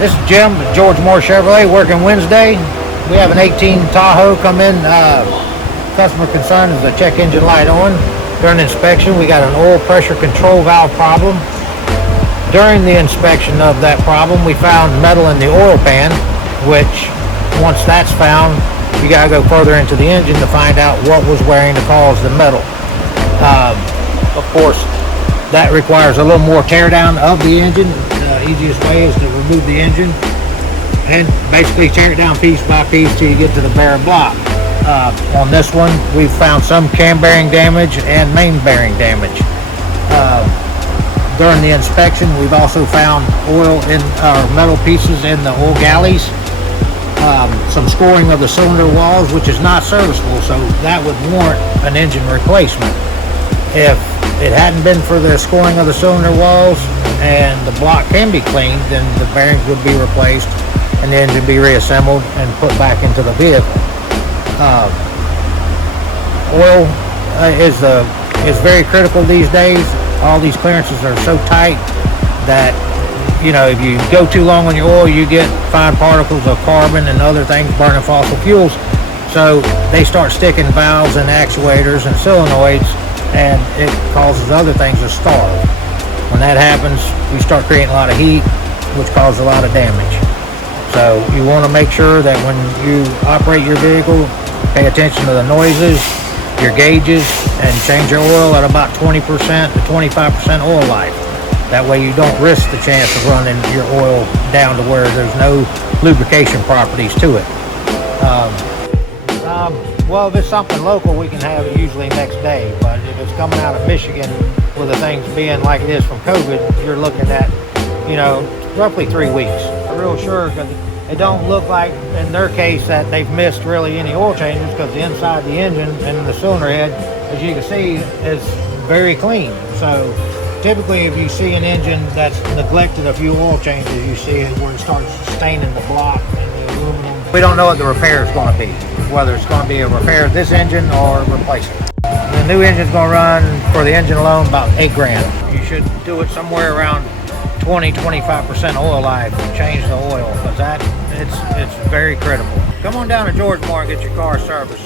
This is Jim at George Moore Chevrolet, working Wednesday. We have an 18 Tahoe come in. Customer concern is the check engine light on. During inspection, we got an oil pressure control valve problem. During the inspection of that problem, we found metal in the oil pan, which once that's found, you gotta go further into the engine to find out what was wearing to cause the metal. Of course, that requires a little more tear down of the engine. The easiest way is to remove the engine and basically tear it down piece by piece till you get to the bare block. On this one, we've found some cam bearing damage and main bearing damage. During the inspection, we've also found oil in metal pieces in the oil galleys, some scoring of the cylinder walls, which is not serviceable, so that would warrant an engine replacement. If it hadn't been for the scoring of the cylinder walls and the block can be cleaned, then the bearings would be replaced and the engine be reassembled and put back into the vehicle. Oil is very critical these days. All these clearances are so tight that, you know, if you go too long on your oil, you get fine particles of carbon and other things burning fossil fuels. So they start sticking valves and actuators and solenoids, and it causes other things to stall. When that happens, we start creating a lot of heat, which causes a lot of damage. So you want to make sure that when you operate your vehicle, pay attention to the noises, your gauges, and change your oil at about 20% to 25% oil life. That way you don't risk the chance of running your oil down to where there's no lubrication properties to it. Well, if it's something local, we can have it usually next day, but if it's coming out of Michigan with the things being like it is from COVID, you're looking at, you know, roughly 3 weeks. I'm real sure, because it don't look like in their case that they've missed really any oil changes, because the inside of the engine and the cylinder head, as you can see, is very clean. So typically if you see an engine that's neglected a few oil changes, you see it where it starts staining the block and the aluminum. We don't know what the repair is going to be, whether it's going to be a repair of this engine or replace it. The new engine's going to run, for the engine alone, about $8 grand. You should do it somewhere around 20-25% oil life and change the oil, because it's very critical. Come on down to George Moore and get your car serviced.